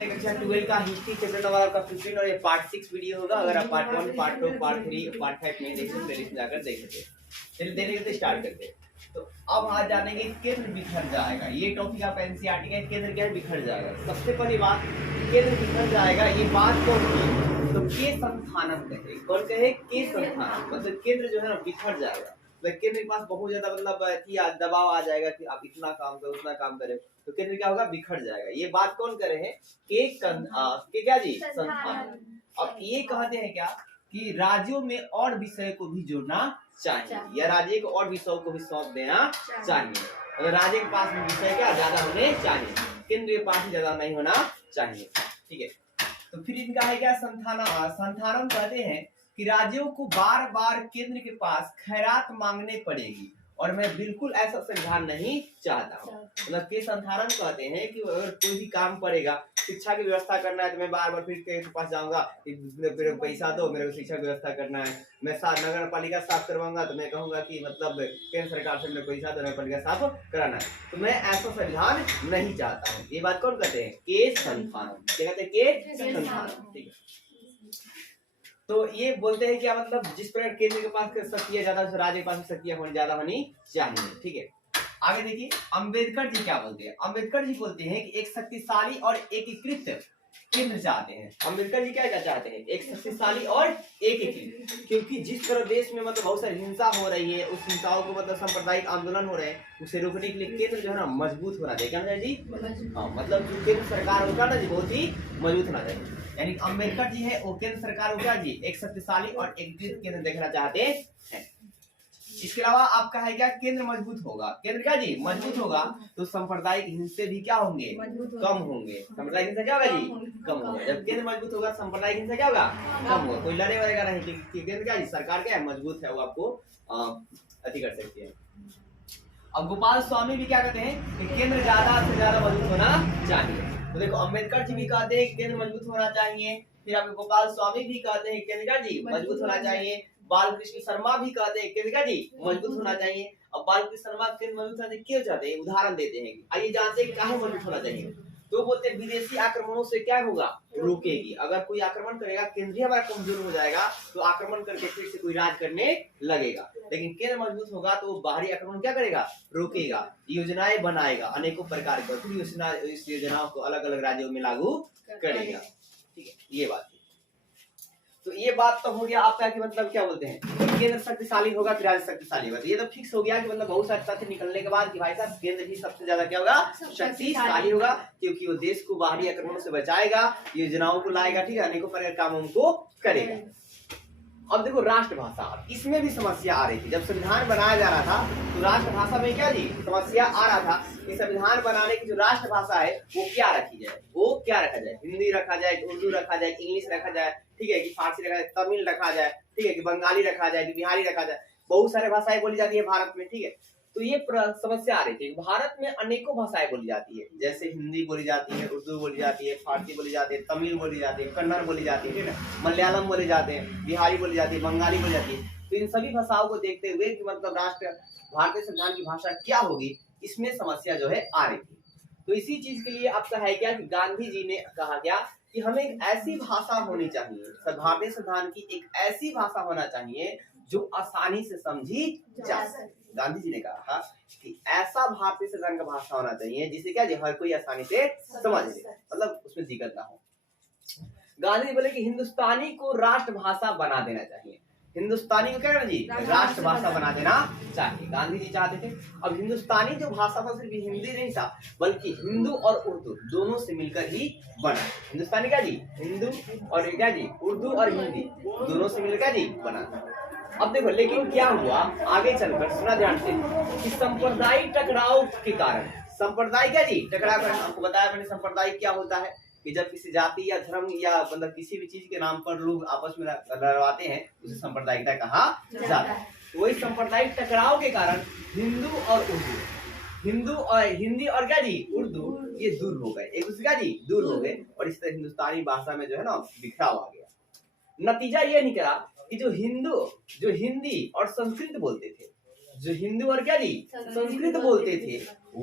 कक्षा 12 का history chapter number आपका 15 और ये पार्ट 6 वीडियो होगा। अगर आप पार्ट 1, पार्ट 2, पार्ट 3, पार्ट 5 नहीं देखे तो प्लेलिस्ट में जाकर देख सकते हैं। चलिए देने के स्टार्ट करते हैं। तो अब आज जानेंगे केंद्र बिखर जाएगा। ये टॉपिक आपका एनसीईआरटी का केंद्र क्या बिखर जाएगा। सबसे पहली बात, केंद्र बिखर जाएगा ये बात कौन की, तो के संस्थानम कहे। कौन कहे? के संस्थानम। मतलब केंद्र जो है ना बिखर जाएगा। केंद्र के पास बहुत ज्यादा मतलब दबाव आ जाएगा कि आप इतना काम करो उतना काम करें, तो केंद्र क्या होगा? बिखर जाएगा। ये बात कौन करे हैं? के क्या जी? संस्थान। अब ये कहते हैं क्या कि राज्यों में और विषय को भी जोड़ना चाहिए या राज्य को और विषयों को भी सौंप देना चाहिए। अगर राज्य के पास में विषय क्या ज्यादा होने चाहिए, केंद्र के पास ज्यादा नहीं होना चाहिए। ठीक है, तो फिर इनका है क्या? संस्थानम कहते हैं कि राज्यों को बार बार केंद्र के पास खैरात मांगने पड़ेगी और मैं बिल्कुल ऐसा संविधान नहीं चाहता हूँ। मतलब के संस्थानम कहते हैं कि अगर कोई भी काम पड़ेगा, शिक्षा की व्यवस्था करना है, तो मैं बार बार फिर के पास जाऊंगा, मेरे पैसा दो, मेरे को शिक्षा की व्यवस्था करना है। मैं नगर पालिका साफ करवाऊंगा तो मैं कहूंगा कि मतलब केंद्र सरकार से मेरे पैसा दो, नगर पालिका साफ कराना है। तो मैं ऐसा संविधान नहीं चाहता हूँ। ये बात कौन कहते हैं? के संस्थानम। क्या कहते हैं? के संस्थानम। ठीक है, तो ये बोलते हैं क्या मतलब जिस प्रकार केंद्र के पास शक्तियां ज्यादा, राज्य के पास शक्तियां ज्यादा होनी चाहिए। ठीक है, आगे देखिए अम्बेडकर जी क्या बोलते हैं। अम्बेडकर जी बोलते हैं कि एक शक्तिशाली और एकीकृत केंद्र चाहते हैं। अम्बेडकर जी क्या चाहते हैं? एक शक्तिशाली और एकीकृत, क्योंकि जिस तरह देश में मतलब बहुत सारी हिंसा हो रही है, उस हिंसाओं को मतलब सांप्रदायिक आंदोलन हो रहे हैं, उसे रोकने के लिए केंद्र जो है ना मजबूत होना चाहिए। क्या होना चाहिए जी? हाँ, मतलब जो केंद्र सरकार होगा ना जी बहुत ही मजबूत होना चाहिए। यानी अम्बेडकर जी है वो केंद्र सरकार होगा जी एक शक्तिशाली और एकीकृत केंद्र देखना चाहते हैं। इसके अलावा आपका है क्या? केंद्र मजबूत होगा। केंद्र क्या जी? मजबूत होगा तो सांप्रदायिक हिंसे भी क्या होंगे? कम होंगे। सांप्रदायिक हिंसा क्या होगा जी? कम होगा। जब केंद्र मजबूत होगा सांप्रदायिक हिंसा क्या होगा? कम होगा। कोई लड़े वगैरह नहीं, क्योंकि केंद्र क्या जी? सरकार क्या है? मजबूत है, वो आपको अति कर सकती है। अब गोपाल स्वामी भी क्या कहते हैं कि केंद्र ज्यादा से ज्यादा मजबूत होना चाहिए। तो देखो अम्बेडकर जी भी कहते हैं कि केंद्र मजबूत होना चाहिए, फिर आपके गोपाल स्वामी भी कहते हैं केंद्र क्या जी? मजबूत होना चाहिए। बालकृष्ण शर्मा भी कहते हैं केंद्र क्या जी? मजबूत होना चाहिए। अब बालकृष्ण शर्मा केंद्र मजबूत होना चाहिए क्यों चाहते हैं? उदाहरण देते हैं। आइए जानते हैं कि काहे मजबूत होना चाहिए। तो बोलते हैं विदेशी आक्रमणों से क्या होगा? रोकेगी। अगर कोई आक्रमण करेगा, केंद्रीय हमारा कमजोर हो जाएगा, तो आक्रमण करके फिर से कोई राज करने लगेगा। लेकिन केंद्र मजबूत होगा तो बाहरी आक्रमण क्या करेगा? रोकेगा। योजनाएं बनाएगा अनेकों प्रकार की, फिर इस योजनाओं को अलग अलग राज्यों में लागू करेगा। ठीक है, ये बात है। तो ये बात तो हो गया आपका कि मतलब क्या बोलते हैं केंद्र शक्तिशाली होगा कि राज्य शक्तिशाली होगा। तो ये तो फिक्स हो गया कि मतलब बहुत सारे तथ्य निकलने के बाद कि भाई साहब केंद्र ही सबसे ज्यादा क्या होगा? शक्तिशाली होगा, क्योंकि वो देश को बाहरी आक्रमणों से बचाएगा, योजनाओं को लाएगा, ठीक है, अनेकों प्रकार कामों को करेगा। अब देखो राष्ट्रभाषा, इसमें भी समस्या आ रही थी। जब संविधान बनाया जा रहा था तो राष्ट्रभाषा में क्या जी समस्या आ रहा था कि संविधान बनाने की जो राष्ट्रभाषा है वो क्या रखी जाए, वो क्या रखा जाए? हिंदी रखा जाए, उर्दू रखा जाए, इंग्लिश रखा जाए, ठीक है, कि फारसी रखा जाए, तमिल रखा जाए, ठीक है, कि बंगाली रखा जाए, कि बिहारी रखा जाए। बहुत सारे भाषाएं बोली जाती है भारत में, ठीक है। तो ये समस्या आ रही थी। भारत में अनेकों भाषाएं बोली जाती है, जैसे हिंदी बोली जाती है, उर्दू बोली जाती है, फारसी बोली जाती है, तमिल बोली जाती है, कन्नड़ बोली जाती है, ठीक है, मलयालम बोले जाते हैं, बिहारी बोली जाती है, बंगाली बोली जाती है। तो इन सभी भाषाओं को देखते हुए कि मतलब भारतीय संविधान की भाषा क्या होगी, इसमें समस्या जो है आ रही थी। तो इसी चीज के लिए आपका है क्या कि गांधी जी ने कहा क्या कि हमें एक ऐसी भाषा होनी चाहिए, भारतीय संविधान की एक ऐसी भाषा होना चाहिए जो आसानी से समझी जा सके। गांधी जी ने कहा कि ऐसा भारतीय संविधान का भाषा होना चाहिए जिसे क्या हर कोई आसानी से समझ ले, मतलब उसमें दिक्कत ना हो। गांधी जी बोले कि हिंदुस्तानी को राष्ट्रभाषा बना देना चाहिए। हिंदुस्तानी को क्या करना जी? राष्ट्रभाषा बना देना चाहिए, गांधी जी चाहते थे। अब हिंदुस्तानी जो भाषा था सिर्फ हिंदी नहीं था, बल्कि हिंदू और उर्दू दोनों से मिलकर ही बना। हिंदुस्तानी क्या जी? हिंदू और क्या जी? उर्दू और हिंदी दोनों से मिलकर जी बना। अब देखो लेकिन क्या हुआ आगे चलकर, सुना ध्यान से, कि सांप्रदायिक टकराव के कारण, संप्रदाय क्या जी? टकराव। आपको बताया मैंने संप्रदाय क्या होता है कि जब किसी जाति या धर्म या मतलब किसी भी चीज के नाम पर लोग आपस में लड़वाते हैं, उसे सांप्रदायिकता कहा जाता है। तो वही सांप्रदायिक टकराव के कारण हिंदू और उर्दू, हिंदू और हिंदी और क्या जी? उर्दू, ये दूर हो गए, एक दूसरे का जी दूर हो गए, और इस तरह हिंदुस्तानी भाषा में जो है ना बिखराव आ गया। नतीजा ये निकला कि जो हिंदी और संस्कृत बोलते थे जो हिंदू और क्या जी संस्कृत बोलते थे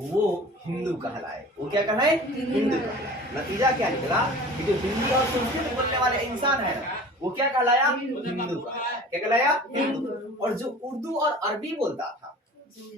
वो हिंदू कहलाए। वो क्या कहलाए? हिंदू कहलाए। नतीजा क्या निकला कि जो हिंदी और संस्कृत बोलने वाले इंसान है वो क्या कहलाया? हिंदू कहलाया। क्या कहलाया? हिंदू। और जो उर्दू और अरबी बोलता था,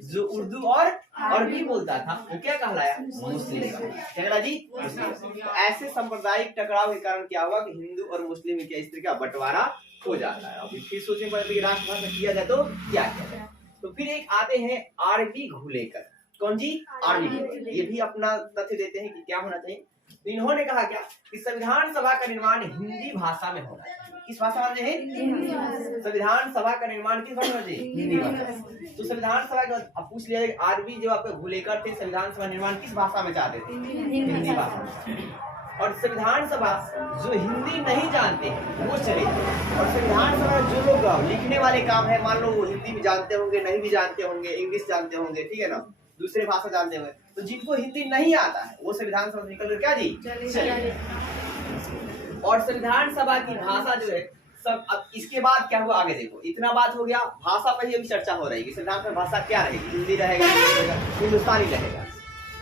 जो उर्दू और अरबी बोलता था वो क्या कहलाया? मुस्लिम कहलाया। क्या कहला जी? मुस्लिम। तो ऐसे सांप्रदायिक टकराव के कारण क्या हुआ कि हिंदू और मुस्लिम में क्या इस तरह का बंटवारा हो जाता है। अभी फिर सोचने पड़ता है कि राष्ट्रभाषा किया जाए तो क्या किया जाए। तो फिर एक आते हैं आरबी घुलेकर। कौन जी? आरबी घुलेकर। ये भी अपना तथ्य देते हैं कि क्या होना चाहिए। तो इन्होंने कहा क्या कि संविधान सभा का निर्माण हिंदी भाषा में होना चाहिए। किस भाषा में है? संविधान सभा का निर्माण किस भाषा में? हिंदी भाषा। तो संविधान सभा के अब पूछ लिया जाए आरबी जो आपके घुलेकर थे संविधान सभा निर्माण किस भाषा में चाहते थे? हिंदी भाषा। और संविधान सभा जो हिंदी नहीं जानते हैं वो चले जाए। और संविधान सभा जो लोग लिखने वाले काम है, मान लो वो हिंदी भी जानते होंगे, नहीं भी जानते होंगे, इंग्लिश जानते होंगे, ठीक है ना, दूसरे भाषा जानते होंगे, तो जिनको हिंदी नहीं आता है वो संविधान सभा निकल कर क्या जी चले। और संविधान सभा की भाषा जो है सब। अब इसके बाद क्या हुआ आगे देखो, इतना बात हो गया भाषा पर ही अभी चर्चा हो रही है कि संविधान सभा भाषा क्या रहेगी, हिंदी रहेगा, हिंदुस्तानी रहेगा,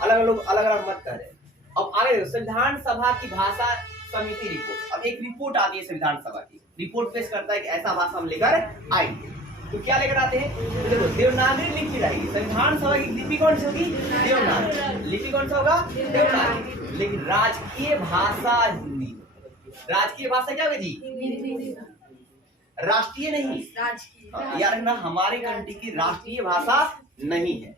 अलग लोग अलग अलग मत कह रहे। अब आगे देखो संविधान सभा की भाषा समिति रिपोर्ट। अब एक रिपोर्ट आती है संविधान सभा की, रिपोर्ट पेश करता है कि ऐसा भाषा हम लेकर आएंगे। तो क्या लेकर आते हैं? तो देखो देवनागरी लिपि रहेगी। संविधान सभा की लिपि कौन सी होगी? देवनागरी। लिपि कौन सा होगा? देवनागरी। लेकिन राजकीय भाषा हिंदी। राजकीय भाषा क्या होगी जी? राष्ट्रीय नहीं, यार ना, हमारे कंट्री की राष्ट्रीय भाषा नहीं है,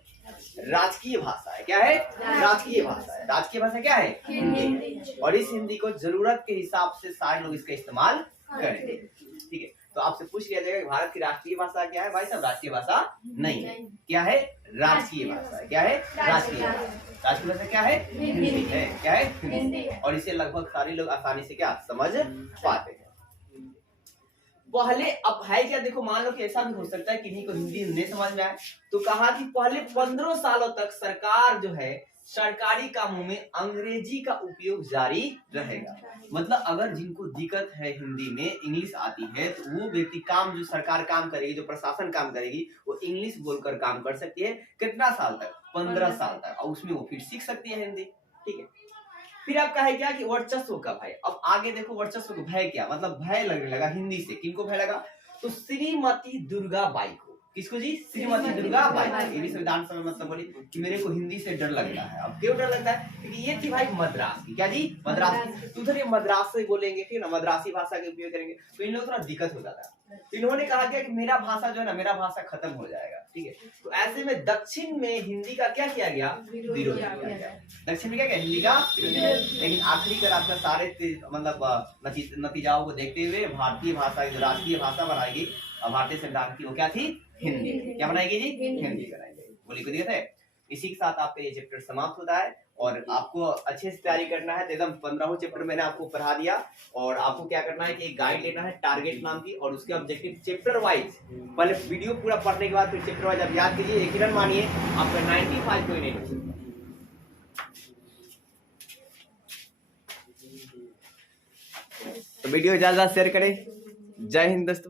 राजकीय भाषा है। क्या है? राजकीय भाषा है। राजकीय भाषा क्या है? हिंदी। और इस हिंदी को जरूरत के हिसाब से सारे लोग इसका इस्तेमाल करेंगे, ठीक है। तो आपसे पूछ लिया जाएगा भारत की राष्ट्रीय भाषा क्या है? भाई साहब राष्ट्रीय भाषा नहीं है। क्या है? राजकीय भाषा है। क्या है? राजकीय भाषा। राजकीय भाषा क्या है? हिंदी है। क्या है? हिंदी। और इसे लगभग सारे लोग आसानी से क्या समझ पाते हैं। पहले अब है क्या, देखो मान लो कि ऐसा भी हो सकता है किन्हीं को हिंदी नहीं समझ में आए, तो कहा कि पहले 15 सालों तक सरकार जो है सरकारी कामों में अंग्रेजी का उपयोग जारी रहेगा। मतलब अगर जिनको दिक्कत है हिंदी में, इंग्लिश आती है, तो वो व्यक्ति काम जो सरकार काम करेगी, जो प्रशासन काम करेगी, वो इंग्लिश बोलकर काम कर सकती है। कितना साल तक? 15 साल तक। और उसमें वो फिर सीख सकती है हिंदी, ठीक है। फिर आपका है क्या कि वर्चस्व का भय। अब आगे देखो वर्चस्व का भय क्या, मतलब भय लगने लगा हिंदी से। किनको भय लगा? तो श्रीमती दुर्गा बाई को। किसको जी? श्रीमती दुर्गा बाई। ये भी संविधान सभा मतलब बोली कि मेरे को हिंदी से डर लगता है। अब क्यों डर लगता है? क्योंकि ये थी भाई मद्रास की। क्या जी? मद्रास। तो उधर ये मद्रास से बोलेंगे, ठीक है ना, मद्रासी भाषा का उपयोग करेंगे, तो इन लोगों को थोड़ा दिक्कत हो जाता है। तो इन्होंने कहा गया कि मेरा भाषा जो है ना, मेरा भाषा खत्म हो जाएगा, ठीक है। तो ऐसे में दक्षिण में हिंदी का क्या किया गया? विरोध किया गया। दक्षिण में क्या किया? हिंदी का विरोध। लेकिन आखिरी कर आपका सारे मतलब नतीजाओं को देखते हुए भारतीय भाषा जो राष्ट्रीय भाषा बनाएगी भारतीय संविधान की, वो क्या थी? हिंदी। क्या बनाएगी जी? हिंदी बनाएगी। बोली कोई दिक्कत है? इसी के साथ आपका ये चैप्टर समाप्त होता है। और आपको अच्छे से तैयारी करना है। तो एकदम 15वां चैप्टर मैंने आपको पढ़ा दिया। और आपको क्या करना है कि एक गाइड लेना है टारगेट नाम की, और उसके ऑब्जेक्टिव चैप्टर वाइज पहले वीडियो पूरा पढ़ने के बाद फिर चैप्टर वाइज आप याद कीजिए। एक रन मानिए आपका 95.8। तो वीडियो ज्यादा शेयर करें। जय हिंद दोस्तों।